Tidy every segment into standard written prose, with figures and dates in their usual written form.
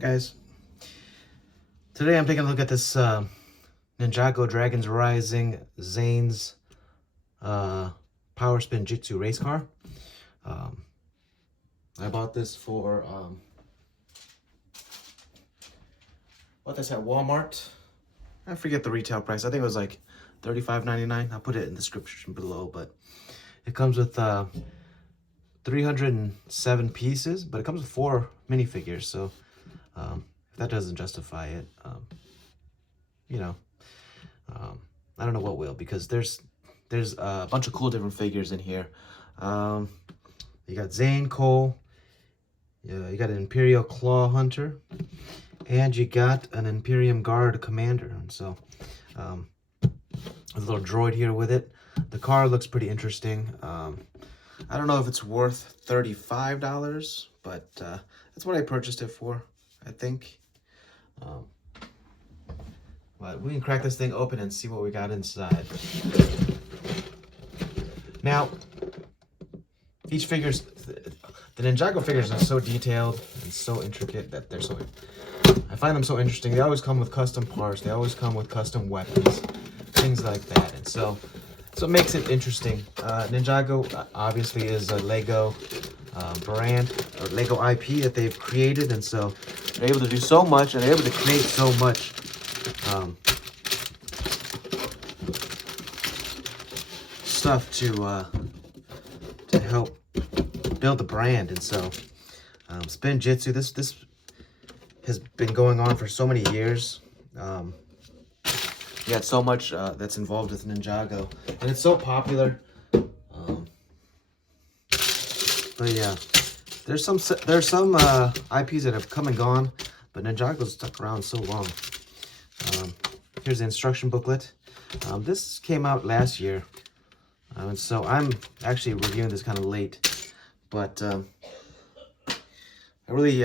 Guys, today I'm taking a look at this Ninjago Dragons Rising Zanes Power Spinjitzu race car. I bought this for at Walmart. I forget the retail price. I think it was like $35.99. I'll put it in the description below, but it comes with 307 pieces, but it comes with 4 minifigures, so if that doesn't justify it, I don't know what will, because there's a bunch of cool different figures in here. You got Zane Cole, you got an Imperial Claw Hunter, and you got an Imperium Guard Commander. And so a little droid here with it. The car looks pretty interesting. I don't know if it's worth $35, but that's what I purchased it for, I think. But we can crack this thing open and see what we got inside. Now, each figure's, the Ninjago figures are so detailed and so intricate that they're so, I find them so interesting. They always come with custom parts. They always come with custom weapons, things like that. And so it makes it interesting. Ninjago obviously is a Lego brand or Lego IP that they've created, and so they're able to do so much, and they're able to create so much stuff to help build the brand. And so Spinjitzu, this has been going on for so many years. Yeah, so much that's involved with Ninjago, and it's so popular. But yeah, there's some IPs that have come and gone, but Ninjago's stuck around so long. Here's the instruction booklet. This came out last year, and so I'm actually reviewing this kind of late, but I really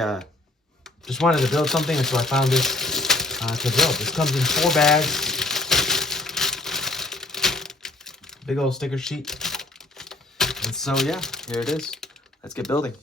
just wanted to build something, and so I found this to build. This comes in 4 bags. Big old sticker sheet. And so yeah, here it is. Let's get building.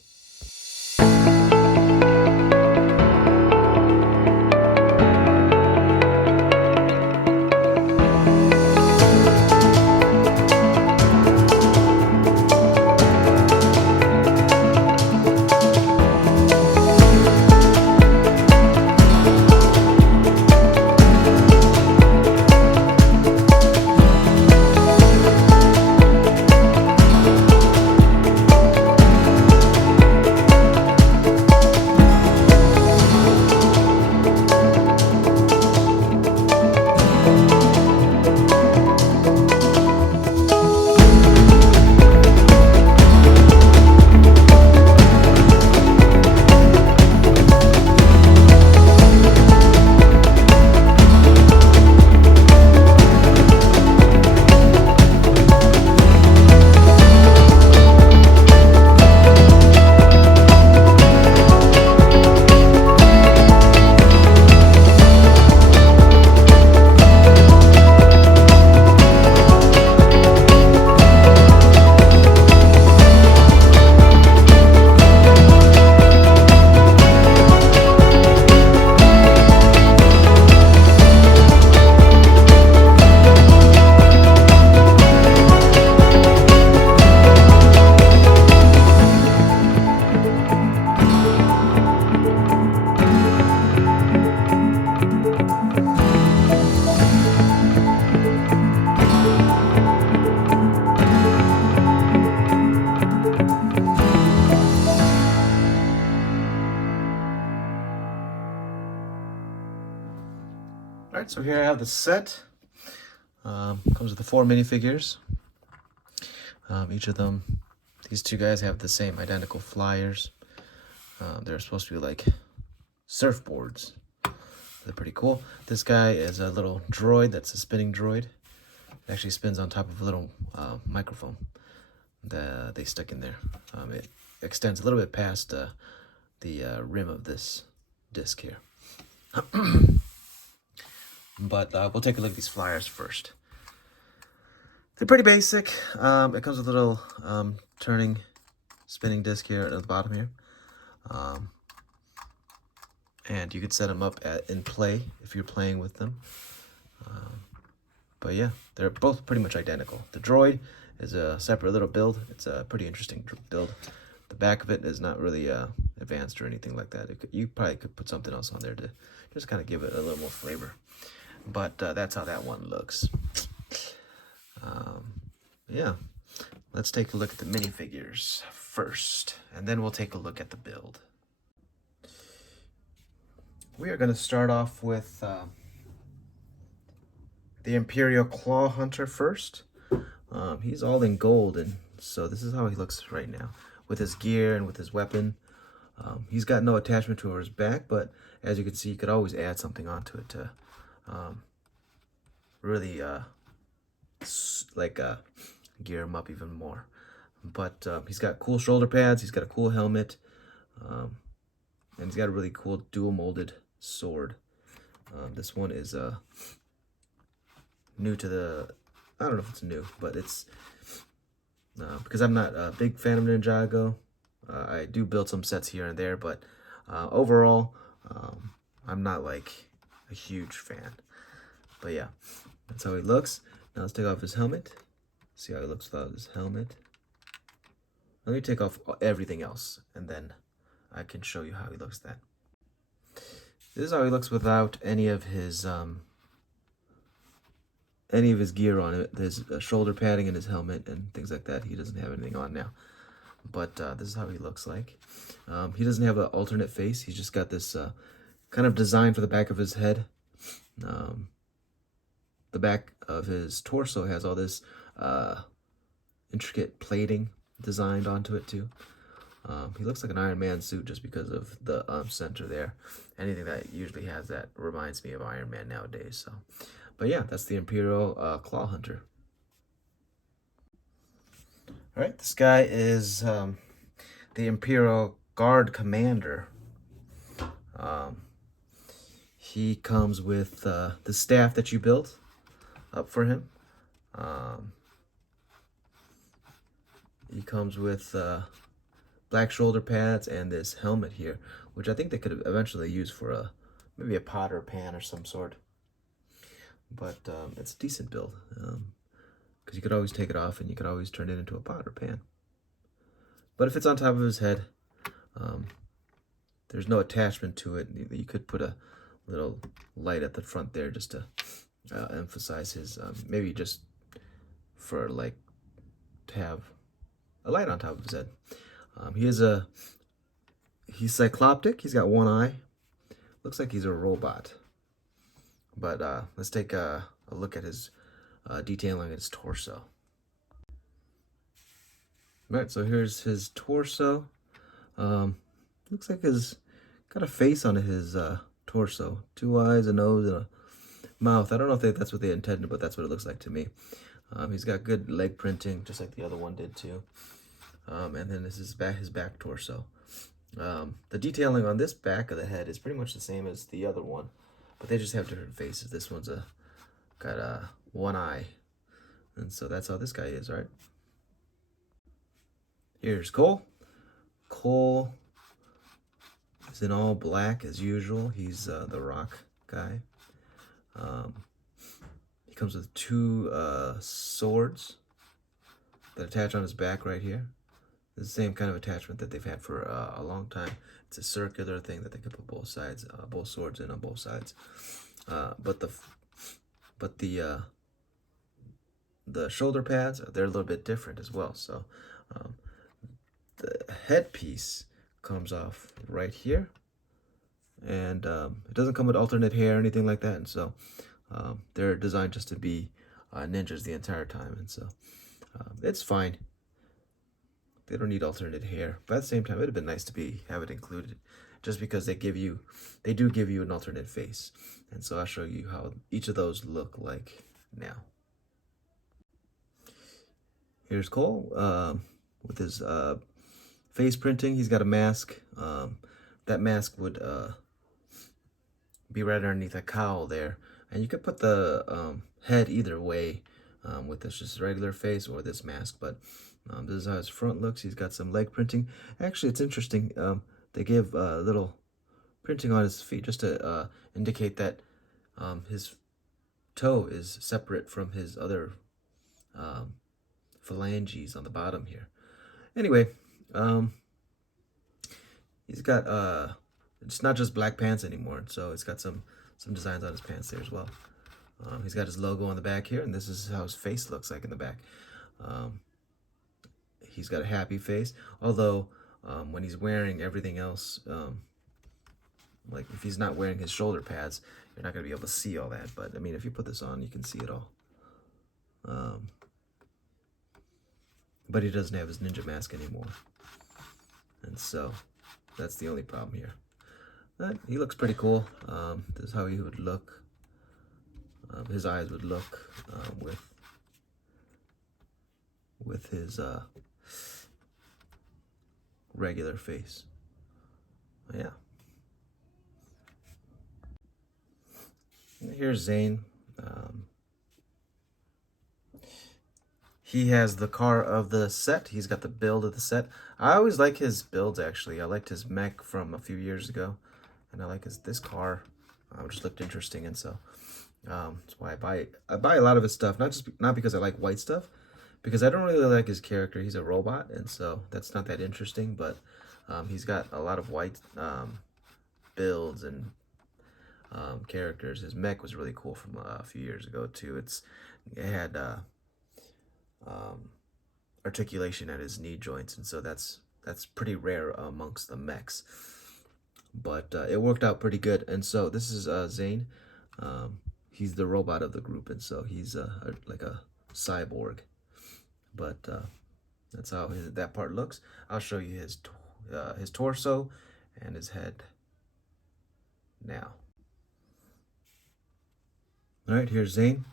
Alright, so here I have the set. Comes with the 4 minifigures. Each of them, these 2 guys have the same identical flyers. They're supposed to be like surfboards. They're pretty cool. This guy is a little droid that's a spinning droid. It actually spins on top of a little microphone that they stuck in there. It extends a little bit past the rim of this disc here. But we'll take a look at these flyers first. They're pretty basic. It comes with a little spinning disc here at the bottom here. and you could set them up in play if you're playing with them. But yeah, they're both pretty much identical. The droid is a separate little build. It's a pretty interesting build. The back of it is not really advanced or anything like that. You probably could put something else on there to just kind of give it a little more flavor. But that's how that one looks. Yeah, let's take a look at the minifigures first, and then we'll take a look at the build. We are going to start off with the Imperial Claw Hunter first. He's all in gold, and so this is how he looks right now with his gear and with his weapon. He's got no attachment to his back, but as you can see, you could always add something onto it to really gear him up even more. But he's got cool shoulder pads, he's got a cool helmet, and he's got a really cool dual molded sword. This one is new to the, I don't know if it's new, but it's because I'm not a big fan of Ninjago. I do build some sets here and there, but overall, I'm not like a huge fan. But yeah, that's how he looks. Now let's take off his helmet. See how he looks without his helmet. Let me take off everything else, and then I can show you how he looks then. This is how he looks without any of his gear on it. There's shoulder padding in his helmet and things like that. He doesn't have anything on now. But this is how he looks like. He doesn't have an alternate face. He's just got this kind of design for the back of his head. The back of his torso has all this intricate plating designed onto it too. He looks like an Iron Man suit just because of the center there. Anything that usually has that reminds me of Iron Man nowadays. So, but yeah, that's the Imperial Claw Hunter. All right, this guy is the Imperial Guard Commander. He comes with the staff that you built up for him. He comes with black shoulder pads and this helmet here, which I think they could eventually use for maybe a pot or a pan or some sort. But it's a decent build, because you could always take it off and you could always turn it into a pot or pan. But if it's on top of his head, there's no attachment to it. You could put a little light at the front there just to emphasize his, maybe just for like to have a light on top of his head. He's cycloptic. He's got one eye. Looks like he's a robot. But let's take a look at his detailing his torso. Right, so here's his torso. Looks like he's got a face on his torso. 2 eyes, a nose, and a mouth. I don't know if that's what they intended, but that's what it looks like to me. He's got good leg printing, just like the other one did too. And then this is his back torso. The detailing on this back of the head is pretty much the same as the other one, but they just have different faces. This one's got one eye, and so that's how this guy is, right? Here's Cole. Cole is in all black as usual. He's the rock guy. He comes with 2 swords that attach on his back right here. It's the same kind of attachment that they've had for a long time. It's a circular thing that they can put both sides, both swords in on both sides. But the shoulder pads, they're a little bit different as well. So the headpiece comes off right here, and it doesn't come with alternate hair or anything like that. And so they're designed just to be ninjas the entire time, and so it's fine. They don't need alternate hair, but at the same time, it'd have been nice to have it included, just because they do give you an alternate face. And so I'll show you how each of those look like now. Here's Cole with his face printing. He's got a mask. That mask would be right underneath a cowl there, and you could put the head either way, with this just regular face or this mask. But this is how his front looks. He's got some leg printing. Actually, it's interesting. They give little printing on his feet just to indicate that his toe is separate from his other phalanges on the bottom here. Anyway, he's got it's not just black pants anymore, so it's got some designs on his pants there as well. He's got his logo on the back here, and this is how his face looks like in the back. He's got a happy face, although when he's wearing everything else, like if he's not wearing his shoulder pads, you're not going to be able to see all that. But I mean, if you put this on, you can see it all. But he doesn't have his ninja mask anymore, and so that's the only problem here. But he looks pretty cool. This is how he would look. His eyes would look with his regular face. Yeah. Here's Zane. He has the car of the set. He's got the build of the set. I always like his builds, actually. I liked his mech from a few years ago. And I like this car. It just looked interesting, and so that's why I buy a lot of his stuff. Not because I like white stuff, because I don't really like his character. He's a robot, and so that's not that interesting. But he's got a lot of white builds and characters. His mech was really cool from a few years ago too. It had articulation at his knee joints, and so that's pretty rare amongst the mechs. But it worked out pretty good. And so this is Zane. He's the robot of the group, and so he's like a cyborg. But that's how that part looks. I'll show you his torso and his head now. All right, here's Zane.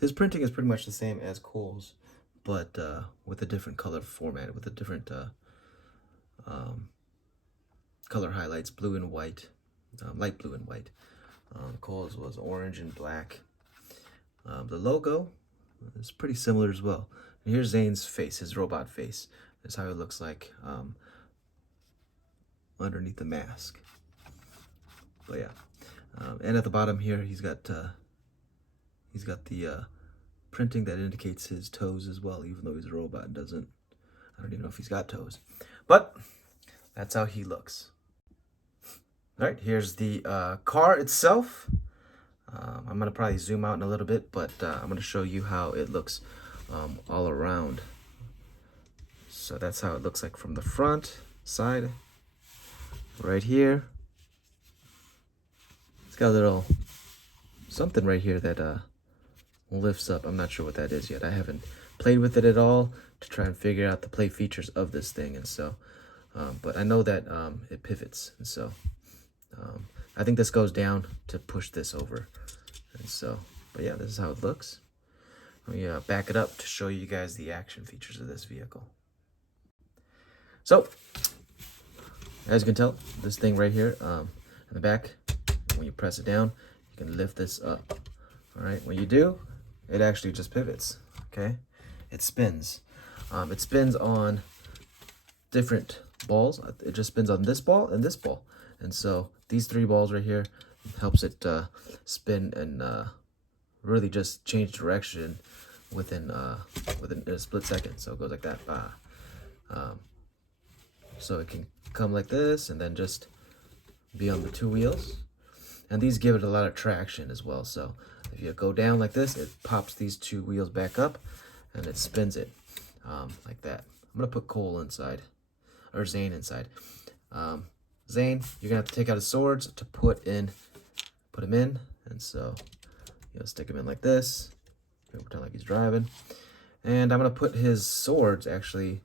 His printing is pretty much the same as Cole's, but with a different color format, with a different color highlights, blue and white, light blue and white. Cole's was orange and black. The logo is pretty similar as well. And here's Zane's face, his robot face. That's how it looks like underneath the mask. But yeah, and at the bottom here, he's got the printing that indicates his toes as well, even though he's a robot and doesn't. I don't even know if he's got toes, but that's how he looks. All right, here's the car itself. I'm gonna probably zoom out in a little bit, but I'm gonna show you how it looks all around. So that's how it looks like from the front side, right here. It's got a little something right here that lifts up. I'm not sure what that is yet. I haven't played with it at all to try and figure out the play features of this thing, and so but I know that it pivots, and so I think this goes down to push this over, and so, but yeah, this is how it looks. Let me back it up to show you guys the action features of this vehicle. So as you can tell, this thing right here in the back, when you press it down, you can lift this up. All right, when you do, it actually just pivots. Okay, it spins. It spins on different balls. It just spins on this ball and this ball, and so these three balls right here helps it spin and really just change direction within a split second. So it goes like that. So it can come like this and then just be on the two wheels, and these give it a lot of traction as well. So if you go down like this, it pops these two wheels back up and it spins it like that. I'm gonna put Cole inside, or Zane inside. Zane, you're gonna have to take out his swords to put him in, and so stick him in like this. Pretend like he's driving, and I'm gonna put his swords. Actually,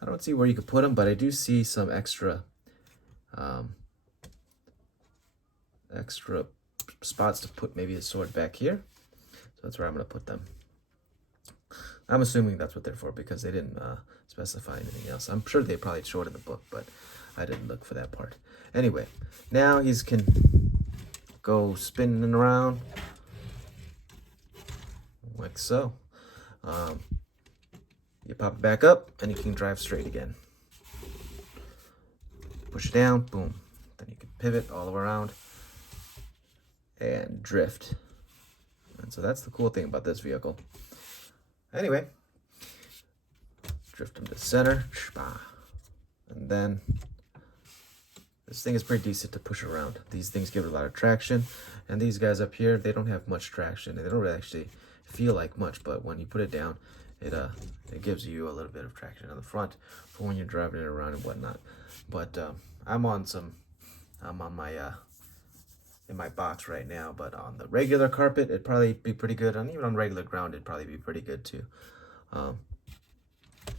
I don't see where you could put them, but I do see some extra spots to put maybe his sword back here. So that's where I'm gonna put them. I'm assuming that's what they're for, because they didn't specify anything else. I'm sure they probably showed in the book, but I didn't look for that part. Anyway, now he can go spinning around like so. You pop it back up and you can drive straight again. Push it down, boom, then you can pivot all around and drift. And so that's the cool thing about this vehicle. Anyway, drift them to center, and then this thing is pretty decent to push around. These things give it a lot of traction, and these guys up here, they don't have much traction. They don't really actually feel like much, but when you put it down, it gives you a little bit of traction on the front for when you're driving it around and whatnot. But I'm on my in my box right now, but on the regular carpet, it'd probably be pretty good. And even on regular ground, it'd probably be pretty good too.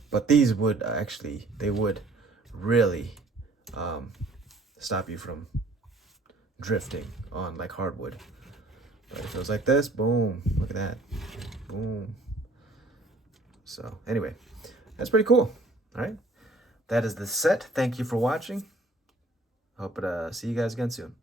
But these would they would really stop you from drifting on like hardwood. But if it was like this, boom, look at that, boom. So anyway, that's pretty cool. All right, that is the set. Thank you for watching. Hope to see you guys again soon.